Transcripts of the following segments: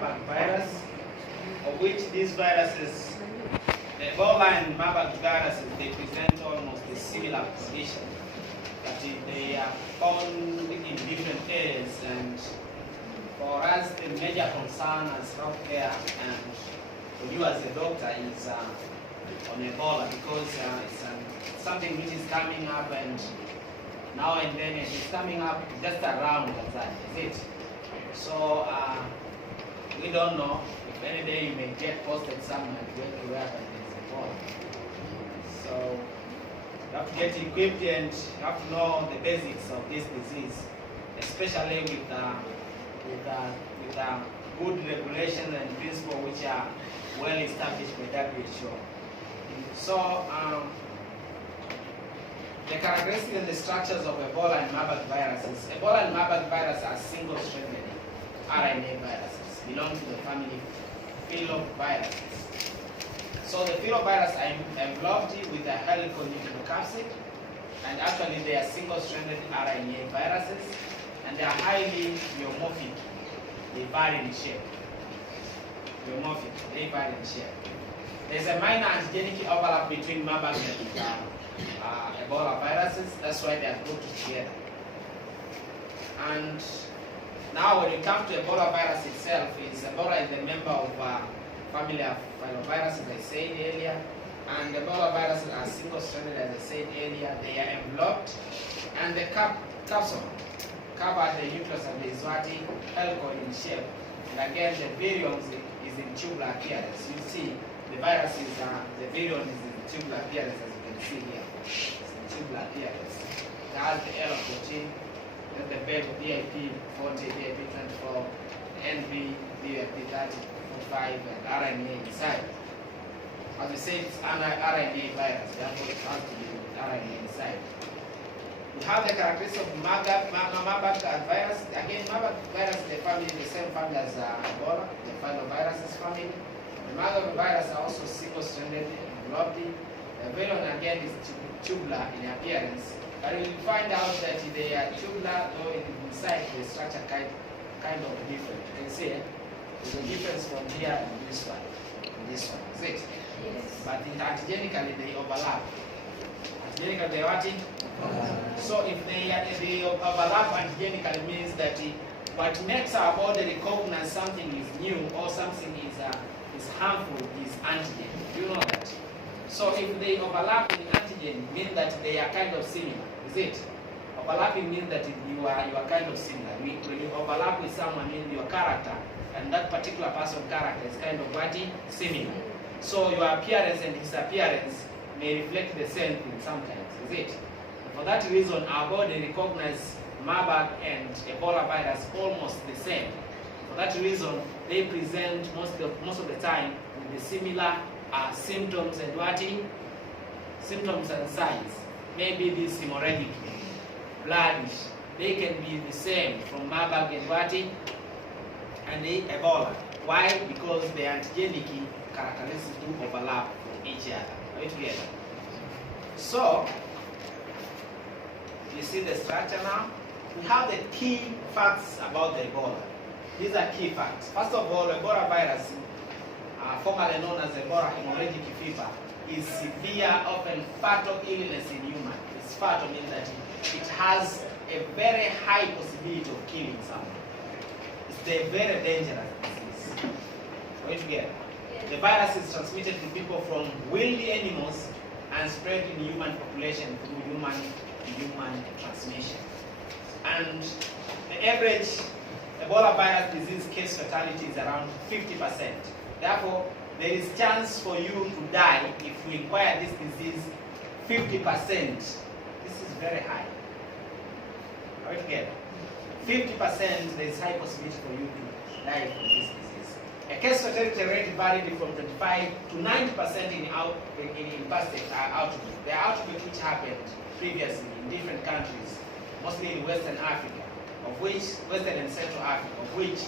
Marburg virus, of which these viruses, the Ebola and Marburg viruses, they present almost a similar condition, but they are found in different areas. And for us, the major concern as healthcare and for you as a doctor is on Ebola, because it's something which is coming up, and now and then it is coming up just around Tanzania, is it? So we don't know if any day you may get posted somewhere where there is Ebola. So you have to get equipped and you have to know the basics of this disease, especially with good regulations and principles which are well established by WHO. So the characteristics and the structures of Ebola and Marburg viruses. Ebola and Marburg virus are single-stranded RNA viruses, belong to the family filoviruses. So the filovirus are enveloped with a heliconucleocapsid, and actually they are single-stranded RNA viruses, and they are highly pleomorphic. They vary in shape. Pleomorphic, they vary in shape. There's a minor antigenic overlap between Marburg and Ebola viruses. That's why they are grouped together. And now when it comes to Ebola virus itself, Ebola is a member of family of filoviruses, as I said earlier. And Ebola viruses are single-stranded, as I said earlier. They are enveloped, and the capsule covered the nucleus of the Iswati helicoid in shape. And again, the virion is in tubular appearance. You see, the virus is, the virion is in tubular appearance, as you can see here. It's in tubular appearance. It has the L protein, then the VIP 40, VIP 24, NV, VIP 30, 45, and RNA inside. As we said, it's an RNA virus, therefore it has to be with RNA inside. We have the characteristics of Marburg virus. Again, Marburg virus is the same family as Ebola, the filoviruses family. The Marburg virus are also single-stranded enveloped. The virion again is tubular in appearance, but we will find out that they are tubular, though inside the structure kind of different. You can see there's a difference from here and this one. Is it? Yes. But antigenically they overlap. Antigenically they what? So if they overlap antigenically, means that what makes our body recognize something is new or something is harmful is antigen. Do you know that? So if they overlap in antigen, means that they are kind of similar. Is it? Overlapping means that you are kind of similar. When you overlap with someone, means your character and that particular person's character is kind of what? Similar. So your appearance and his appearance may reflect the same thing sometimes. Is it? For that reason, our body recognizes Marburg and Ebola virus almost the same. For that reason, they present most of the time with the similar symptoms and what? Symptoms and signs. Maybe this hemorrhagic, bloodish. They can be the same from Marburg and what? And the Ebola. Why? Because the antigenic characteristics do overlap with each other. Are we together? So, you see the structure now? We have the key facts about the Ebola. These are key facts. First of all, Ebola virus, formerly known as Ebola hemorrhagic fever, is severe, often fatal illness in humans. It's fatal means that it has a very high possibility of killing someone. It's a very dangerous disease. Are we together? The virus is transmitted to people from wild animals and spread in human population through human transmission. And the average Ebola virus disease case fatality is around 50%. Therefore, there is chance for you to die if you acquire this disease 50%. This is very high. Are we together? 50% there is high possibility for you to die from this disease. A case fatality rate varied from 25 to 90% in past outbreak. The outbreak which happened previously in different countries, mostly in Western Africa, Western and Central Africa, of which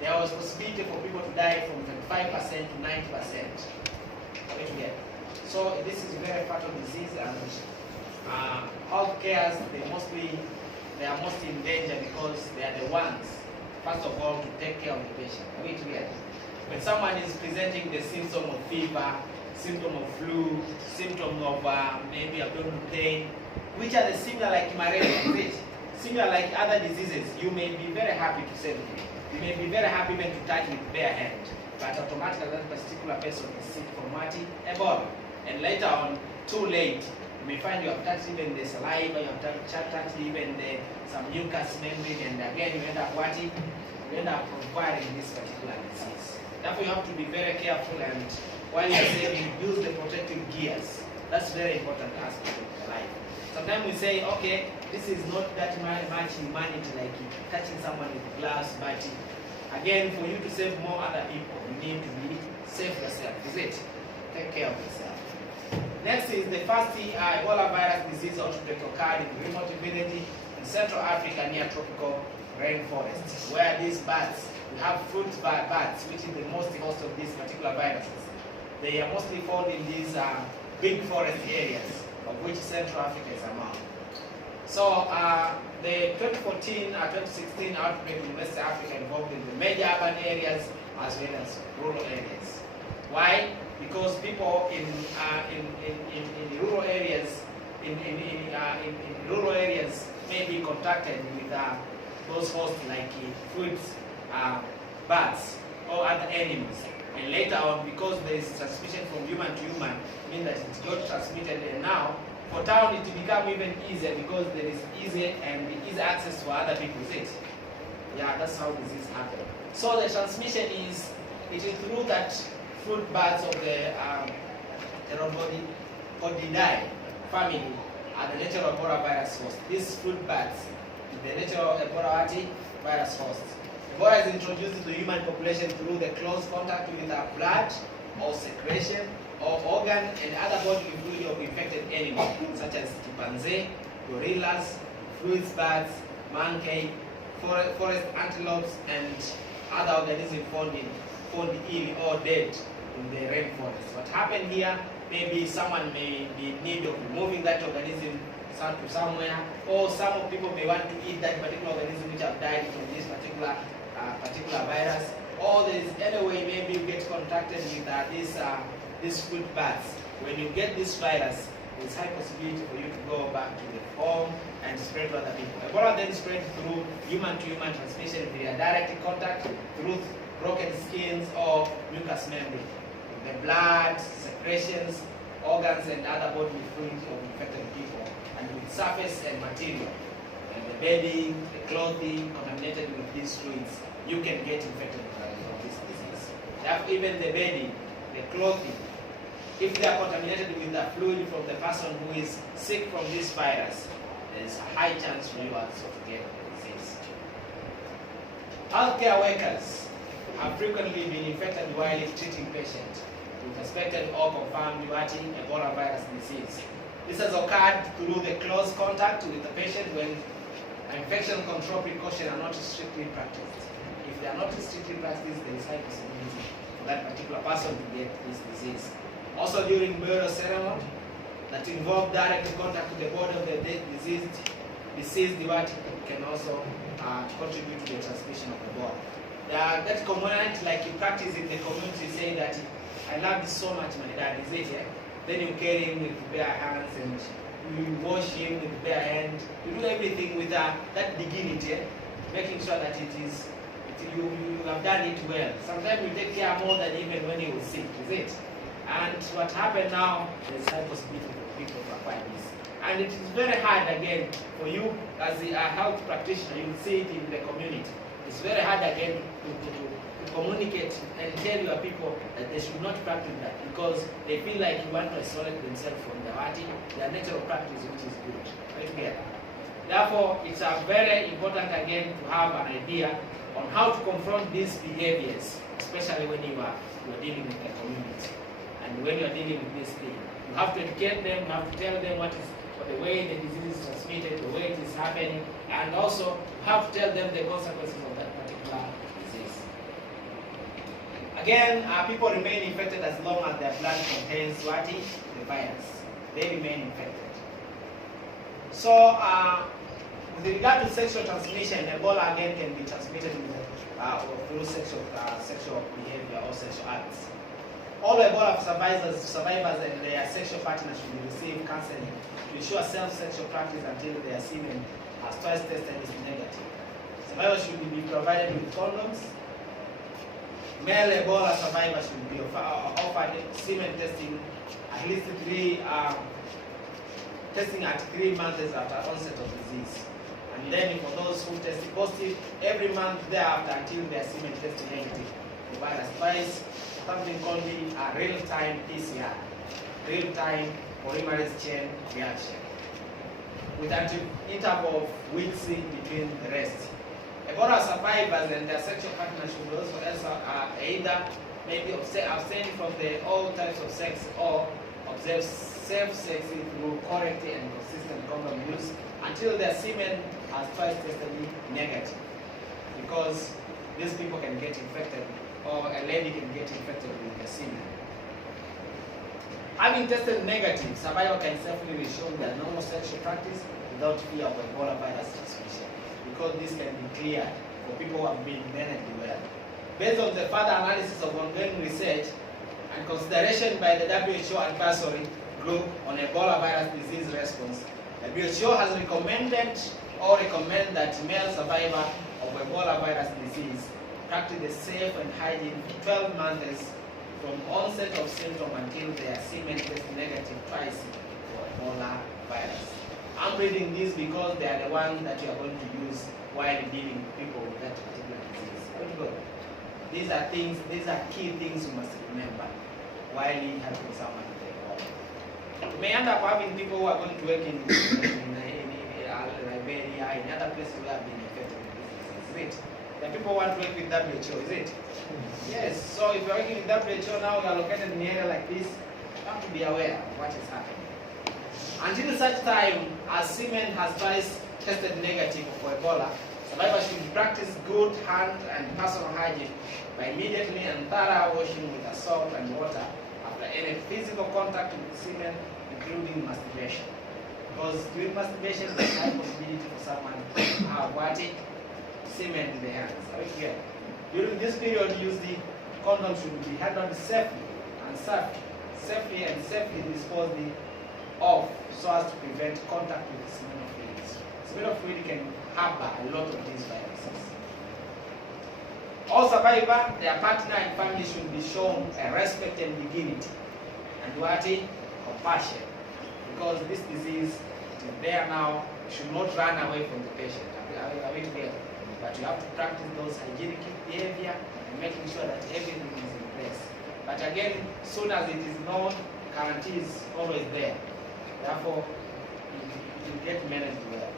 there was possibility for people to die from 25% to 90%. So this is a very fatal disease, and health cares, they are mostly in danger because they are the ones first of all, to take care of the patient. Are we together? When someone is presenting the symptom of fever, symptom of flu, symptom of maybe abdominal pain, which are the similar like malaria, similar like other diseases, you may be very happy to save him. You may be very happy even to touch with bare hand, but automatically that particular person is sick from what? Ebola. And later on, too late, you may find you have touched even the saliva, you have touched even some mucous membrane, and again you end up what? You end up acquiring this particular disease. Therefore, you have to be very careful, and while you're saving, use the protective gears. That's very important aspect of the life. Sometimes we say, okay, this is not that much humanity, like touching someone with gloves, but again, for you to save more other people, you need to be safe yourself. Is it? Take care of yourself. Next is the first Ebola virus disease outbreak occurred in remote village in Central Africa near tropical rainforests, where these birds, we have fruit birds, which is the most host of these particular viruses. They are mostly found in these big forest areas, of which Central Africa is among. So the 2014-2016 outbreak in West Africa involved in the major urban areas as well as rural areas. Why? Because people in rural areas rural areas may be contacted with those hosts like fruits, birds, or other animals. And later on, because there is transmission from human to human, means that it's got transmitted, and now for town it become even easier because there is easy access to other people. Is it? Yeah, that's how disease happens. So the transmission is through that fruit bats of the Pteropodidae family are the natural Ebola virus host. These fruit bats is the natural Ebola virus host. Ebola is introduced to the human population through the close contact with our blood or secretion or organ and other bodily fluid of infected animals such as chimpanzee, gorillas, fruit bats, monkey, forest antelopes, and other organisms found ill or dead in the rainforest. What happened here, maybe someone may be in need of removing that organism to somewhere, or some people may want to eat that particular organism which have died from this particular virus, or there is any way maybe you get contacted with these fruit bats. When you get this virus, there's high possibility for you to go back to the home and spread to other people. Ebola then spread through human-to-human transmission via direct contact through broken skins or mucous membrane. The blood, secretions, organs, and other bodily fluids of infected people, and with surface and material. And the bedding, the clothing contaminated with these fluids, you can get infected with this disease. Therefore, even the bedding, the clothing, if they are contaminated with the fluid from the person who is sick from this virus, there is a high chance for you also to get the disease. Healthcare workers have frequently been infected while treating patients with suspected or confirmed Ebola virus disease. This has occurred through the close contact with the patient when infection control precautions are not strictly practiced. If they are not strictly practiced, there is high possibility for that particular person to get this disease. Also during burial ceremony that involve direct contact with the body of the deceased can also contribute to the transmission of Ebola. That component, like you practice in the community, say that I love this so much, my dad, is it? Yeah? Then you carry him with bare hands and you wash him with bare hand. You do everything with that dignity, yeah? Making sure that you have done it well. Sometimes you take care more than even when he was sick, is it? And what happened now, there's high possibility for people to acquire this. And it is very hard, again, for you as a health practitioner, you will see it in the community. It's very hard, again, to communicate and tell your people that they should not practice that because they feel like you want to isolate themselves from their natural practice, which is good. Right together. Therefore, it's very important, again, to have an idea on how to confront these behaviors, especially when you are dealing with the community. And when you're dealing with this thing, you have to educate them, you have to tell them the way the disease is transmitted, the way it is happening, and also you have to tell them the consequences of that particular disease. Again, people remain infected as long as their blood contains the virus. They remain infected. So, with regard to sexual transmission, Ebola again can be transmitted with or through sexual behavior or sexual acts. All Ebola survivors and their sexual partners should receive counseling to ensure sexual practice until their semen has twice tested is negative. Survivors should be provided with condoms. Male Ebola survivors should be offered semen testing at least testing at 3 months after onset of disease. And then for those who test positive, every month thereafter until their semen tests negative. The virus twice, something called a real-time PCR, real-time polymerase chain reaction, with an interval of weeks in between the rest. Ebola survivors and their sexual partners should also either maybe abstain from all types of sex or observe safe sex through correct and consistent condom use until their semen has twice tested negative, because these people can get infected, or a lady can get infected with their semen. Having tested negative, survivor can safely resume their normal sexual practice without fear of Ebola virus transmission, because this can be cleared for people who have been managed well. Based on the further analysis of ongoing research and consideration by the WHO Advisory Group on Ebola virus disease response, the WHO has recommended that male survivor of Ebola virus disease practice a safe and hygiene for 12 months from onset of symptom until their semen tests negative twice for Ebola virus. I'm reading this because they are the ones that you are going to use while dealing with people with that particular disease. Very good. These are key things you must remember while you helping someone with Ebola. You may end up having people who are going to work in Liberia, in other places who have been infected with this disease. Is it? The people want to work with WHO, is it? Yes. So if you're working with WHO now, you are located in an area like this, you have to be aware of what is happening. Until such time as semen has twice tested negative for Ebola, survivors should practice good hand and personal hygiene by immediately and thorough washing with soap and water after any physical contact with semen, including masturbation. Because during masturbation, there is a high possibility for someone to have semen in the hands. Are you clear? During this period, use the condom should be handled safely and safely disposed of so as to prevent contact with the seminal fluids. Seminal fluid can harbor a lot of these viruses. All survivors, their partner and family should be shown a respect and dignity and compassion, because this disease is there now. You should not run away from the patient. Are we clear? But you have to practice those hygienic behavior and making sure that everything is in place. But again, soon as it is known, guarantee is always there. Therefore, it will get managed well.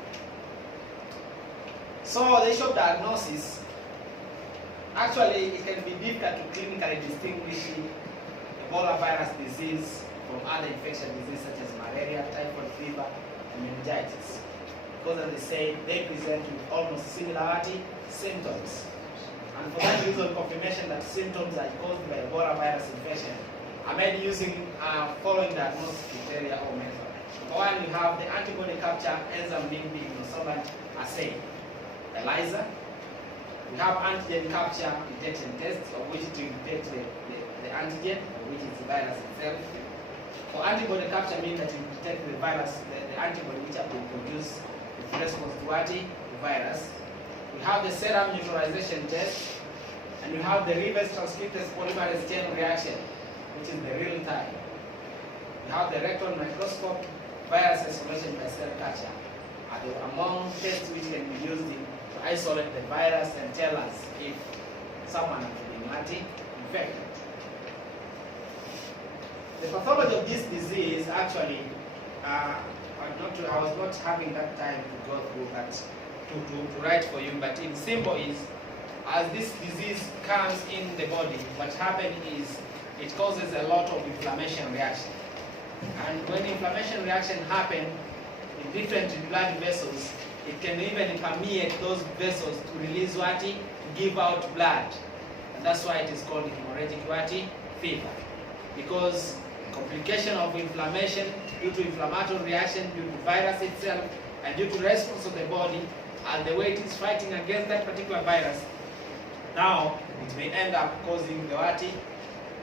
So the issue of diagnosis, actually it can be difficult to clinically distinguish Ebola virus disease from other infectious diseases such as malaria, typhoid fever, and meningitis. Because as they say, they present with almost similarity symptoms. And for that reason, confirmation that symptoms are caused by Ebola virus infection are made using following diagnostic criteria or method. One, you have the antibody capture enzyme linked immunosorbent assay, ELISA. We have antigen capture detection test, of which to detect the antigen, of which is the virus itself. For antibody capture means that you detect the virus, the antibody which have been produced with response to the virus. We have the serum neutralization test, and we have the reverse transcriptase polymerase chain reaction, which is the real time. We have the rectal microscope, virus isolation by cell culture, are among tests which can be used to isolate the virus and tell us if someone has been infected. The pathology of this disease, actually, I was not having that time to go through that, to write for you, but in simple is, as this disease comes in the body, what happens is it causes a lot of inflammation reaction. And when inflammation reaction happens in different blood vessels, it can even permeate those vessels to release to give out blood. And that's why it is called hemorrhagic fever. Because complication of inflammation due to inflammatory reaction, due to virus itself, and due to response of the body, and the way it is fighting against that particular virus, Now, it may end up causing the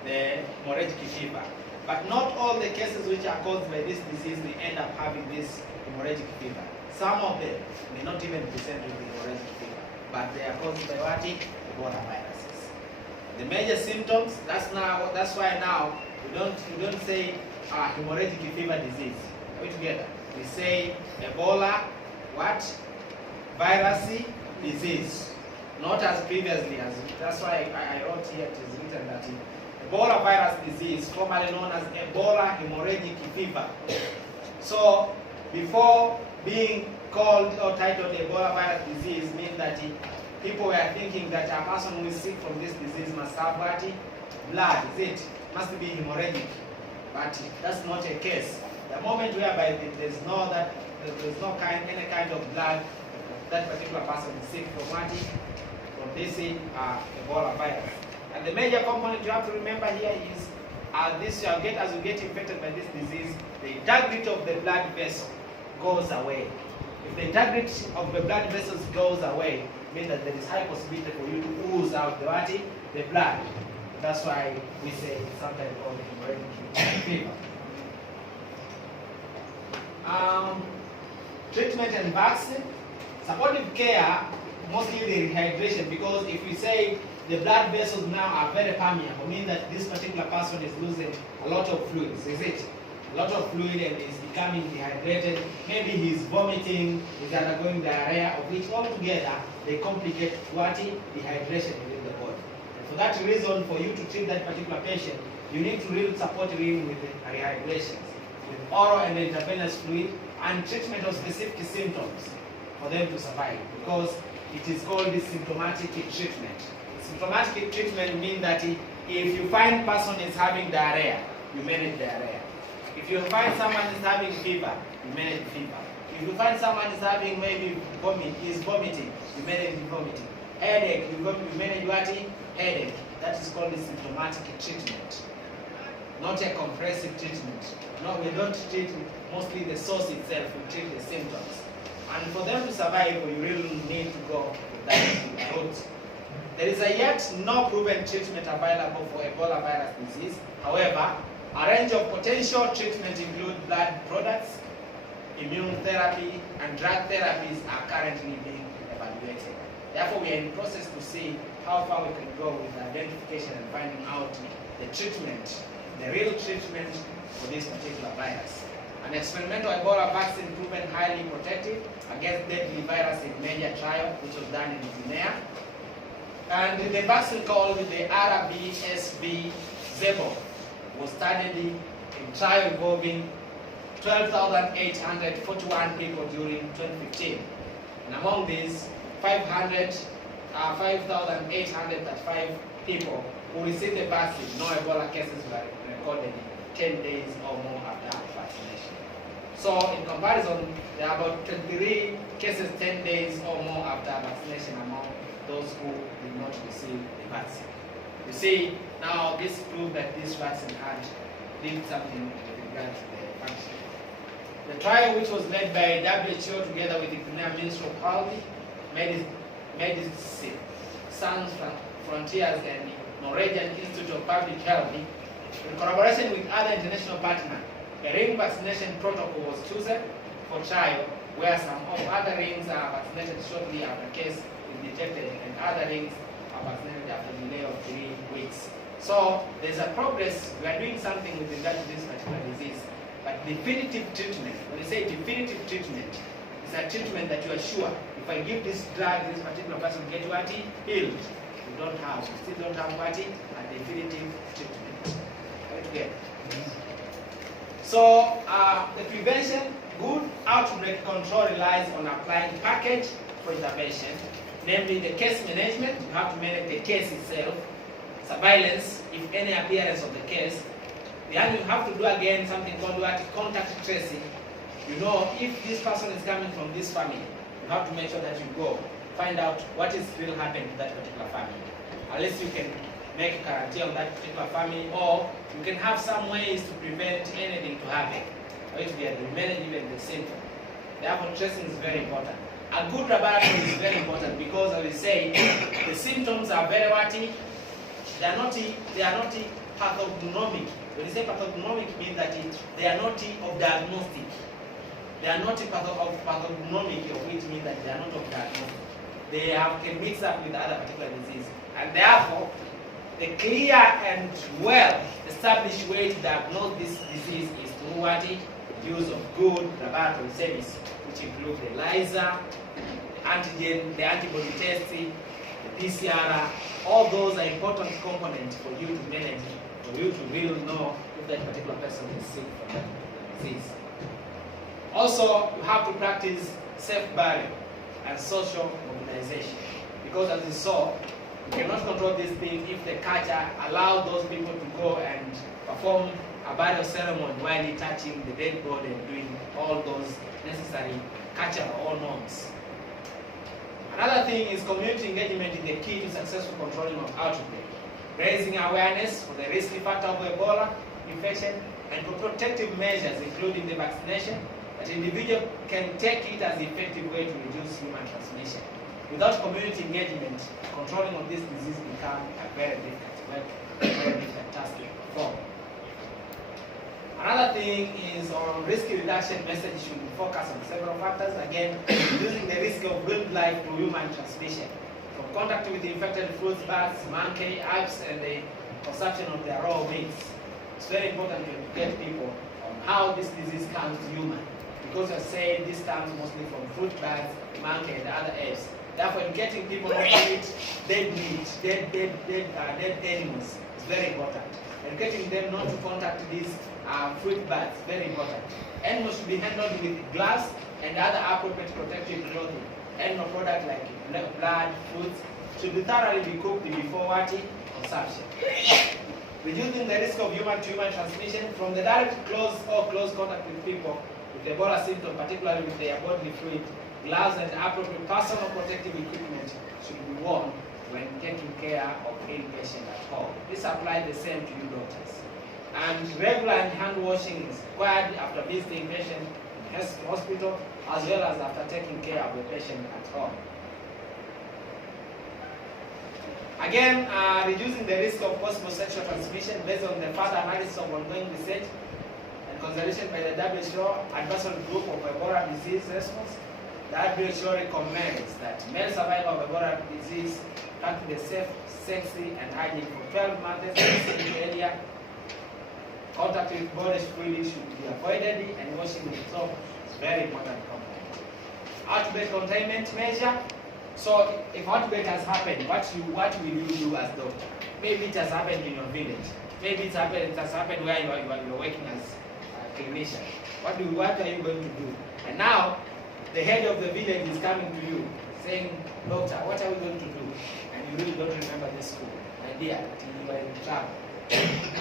hemorrhagic fever. But not all the cases which are caused by this disease may end up having this hemorrhagic fever. Some of them may not even present with the hemorrhagic fever, but they are caused by Ebola viruses. The major symptoms, that's why now we don't say hemorrhagic fever disease. Are we together? We say Ebola virus disease. Not as previously as that's why I wrote here, it is written that Ebola virus disease, formerly known as Ebola hemorrhagic fever. So before being called or titled Ebola virus disease means that people were thinking that a person who is sick from this disease must have blood, is it? Must be hemorrhagic. But that's not a case. The moment whereby there's no any kind of blood, that particular person is sick from this Ebola virus. And the major component you have to remember here is as you get infected by this disease, the integrity of the blood vessel goes away. If the integrity of the blood vessels goes away, it means that there is high possibility for you to ooze out the blood. That's why we say it's sometimes called hemorrhagic fever. Treatment and vaccine. Supportive care, mostly the rehydration, because if we say the blood vessels now are very permeable, means that this particular person is losing a lot of fluids, is it? A lot of fluid and is becoming dehydrated. Maybe he's vomiting, he's undergoing diarrhea, of which altogether they complicate dehydration within the body. And for that reason, for you to treat that particular patient, you need to really support him with the rehydrations, with oral and intravenous fluid, and treatment of specific symptoms for them to survive, because it is called the symptomatic treatment. Symptomatic treatment means that if you find person is having diarrhea, you manage diarrhea. If you find someone is having fever, you manage fever. If you find someone is having maybe vomiting, you manage vomiting. Headache, you manage headache. That is called the symptomatic treatment, not a compressive treatment. No, we don't treat mostly the source itself, we treat the symptoms. And for them to survive, you really need to go with that route. There is yet no proven treatment available for Ebola virus disease. However, a range of potential treatments include blood products, immune therapy, and drug therapies are currently being evaluated. Therefore, we are in the process to see how far we can go with the identification and finding out the treatment, the real treatment for this particular virus. An experimental Ebola vaccine proven highly protective against deadly virus in major trial, which was done in Guinea. And the vaccine called the RBSV Zebo was studied in trial involving 12,841 people during 2015. And among these, 5,835 people who received the vaccine, no Ebola cases were recorded 10 days or more after vaccination. So in comparison, there are about 23 cases 10 days or more after vaccination among those who did not receive the vaccine. You see, now this proves that this vaccine did something with regard to the function. The trial, which was led by WHO together with the Guinea Ministry of Health, Medicine, Sans Frontiers, and Norwegian Institute of Public Health, in collaboration with other international partners, a ring vaccination protocol was chosen for trial, where some of other rings are vaccinated shortly after case is detected, and other rings are vaccinated after a delay of 3 weeks. So there's a progress. We are doing something with regard to this particular disease. But definitive treatment, when you say definitive treatment, it's a treatment that you are sure, if I give this drug, this particular person will get healed. We still don't have a definitive treatment. Are we together? So the prevention, good outbreak control relies on applying package for intervention, namely the case management. You have to manage the case itself, surveillance, if any appearance of the case. Then you have to do again something called contact tracing. You know, if this person is coming from this family, you have to make sure that you go find out what is really happening to that particular family. Unless you can make a quarantine on that particular family, or you can have some ways to prevent anything to happen, or if they manage even the symptom. Therefore, tracing is very important. A good laboratory is very important because, as we say, the symptoms are very watty. They are not pathognomic. When you say pathognomic, means that they are not of diagnostic. They are not pathognomic, which means that they are not of diagnostic. They can mix up with other particular disease, and therefore, the clear and well established way to diagnose this disease is through what? The use of good laboratory service, which include the ELISA, the antigen, the antibody testing, the PCR. All those are important components for you to manage, for you to really know if that particular person is sick from that disease. Also, you have to practice self-burial and social mobilization, because as you saw, you cannot control this thing if the culture allows those people to go and perform a burial ceremony while touching the dead body and doing all those necessary cultural norms. Another thing is community engagement is the key to successful controlling of outbreak. Raising awareness for the risky factor of Ebola infection and for protective measures, including the vaccination, that individual can take it as the effective way to reduce human transmission. Without community engagement, controlling of this disease becomes a very difficult task to perform. Another thing is on risk reduction message should focus on several factors. Again, reducing the risk of wildlife to human transmission, from contact with infected fruits, bats, monkey, apes, and the consumption of their raw meats. It's very important to educate people on how this disease comes to human, because I say this comes mostly from fruit bats, monkey, and other apes. Therefore, educating people not to eat dead meat, dead animals is very important. Educating them not to contact these fruit bats, very important. Animals should be handled with gloves and other appropriate protective clothing. Animal products like blood, fruits should be thoroughly cooked before consumption. Reducing the risk of human-to-human transmission from the direct close contact with people with Ebola symptoms, particularly with their bodily fluid. Gloves and appropriate personal protective equipment should be worn when taking care of ill patient at home. This applies the same to you doctors. And regular hand washing is required after visiting patient in hospital, as well as after taking care of the patient at home. Again, reducing the risk of possible sexual transmission based on the further analysis of ongoing research and consideration by the WHO Advisory Group of Ebola Disease Response. The WHO recommends that male survival of Ebola disease practice safe, sexy, and hygiene for 12 months in the area. Contact with body fluid should be avoided, and washing with soap is very important component. Outbreak containment measure. So, if outbreak has happened, what will you do as doctor? Maybe it has happened in your village. Maybe it has happened where you are working as a clinician. What are you going to do? And now, the head of the village is coming to you, saying, "Doctor, what are we going to do?" And you really don't remember this school. My dear, you are in trouble.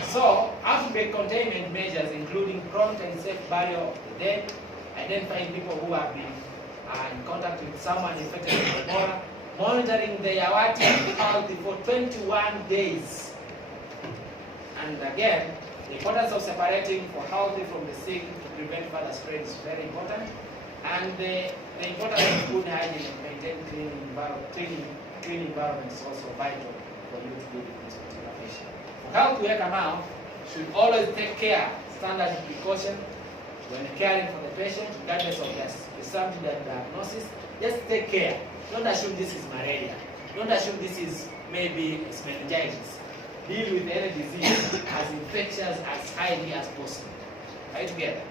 So, outbreak containment measures, including prompt and safe burial of the dead, identifying people who have been in contact with someone infected with Ebola, monitoring their health for 21 days. And again, the importance of separating for healthy from the sick to prevent further spread is very important. And the importance of food hygiene and maintain clean environment is also vital for you to deal with this particular patient. For health worker now should always take care, standard precaution when caring for the patient, regardless of the diagnosis. Just take care. Don't assume this is malaria. Don't assume this is maybe meningitis. Deal with any disease as infectious as highly as possible. Right together.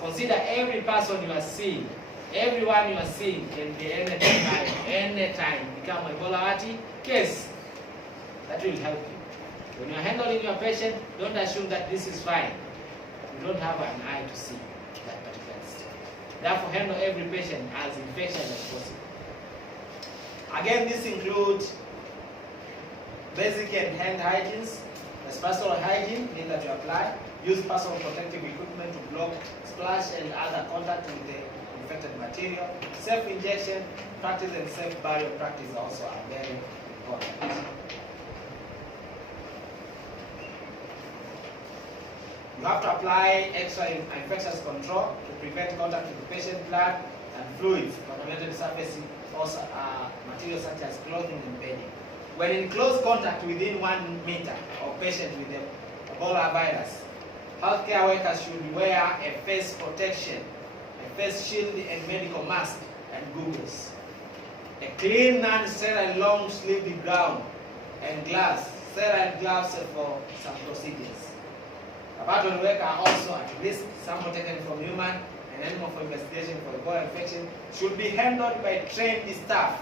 Consider every person you are seeing, everyone you are seeing can be anytime become Ebola case. That will help you. When you are handling your patient, don't assume that this is fine. You don't have an eye to see that particular state. Therefore, handle every patient as infectious as possible. Again, this includes basic and hand hygiene. As personal hygiene, need that you apply. Use personal protective equipment to block splash and other contact with the infected material. Self-injection practice and self-burial practice also are very important. You have to apply extra infectious control to prevent contact with the patient blood, and fluids, contaminated surface, also materials such as clothing and bedding. When in close contact within 1 meter of patient with the Ebola virus, healthcare workers should wear a face protection, a face shield and medical mask and goggles. A clean non-sterile long-sleeved gown and gloves, sterile gloves for some procedures. Laboratory workers are also at risk. Sample taken from human and animal for investigation for Ebola infection should be handled by trained staff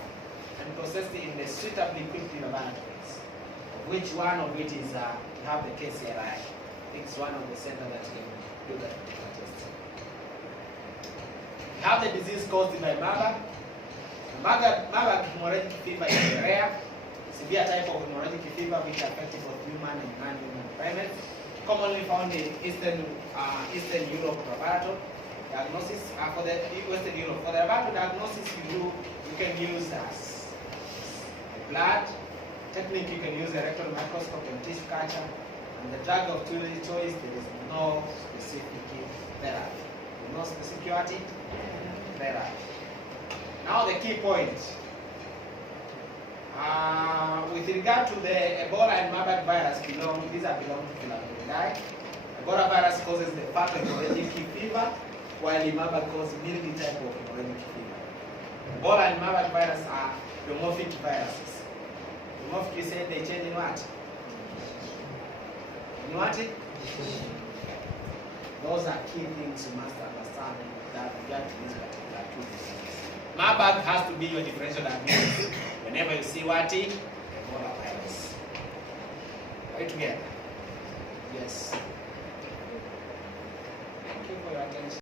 and processed in the suitably equipped laboratories, of which one of it is we have the KCRI. I think it's one of the centers that can do that testing. We have the disease caused by Marburg. Marburg hemorrhagic fever is a rare, severe type of hemorrhagic fever which affects both human and non-human primates. Commonly found in Eastern Europe laboratory. Diagnosis for the Western Europe. For the laboratory diagnosis, you can use blood technique. You can use a rectal microscope and tissue culture. And the drug of choice, there is no specific therapy. No specific therapy. Now the key point. With regard to the Ebola and Marburg virus, these belong to Filariae. Ebola virus causes the hemorrhagic fever, while the Marburg causes milky type of hemorrhagic fever. Ebola and Marburg virus are pleomorphic viruses. Pleomorphic, you said they change in what? In what? Those are key things you must understand that regard to these particular two diseases. Marburg has to be your differential diagnosis whenever you see what? Ebola virus. Are you together? Yes. Thank you for your attention.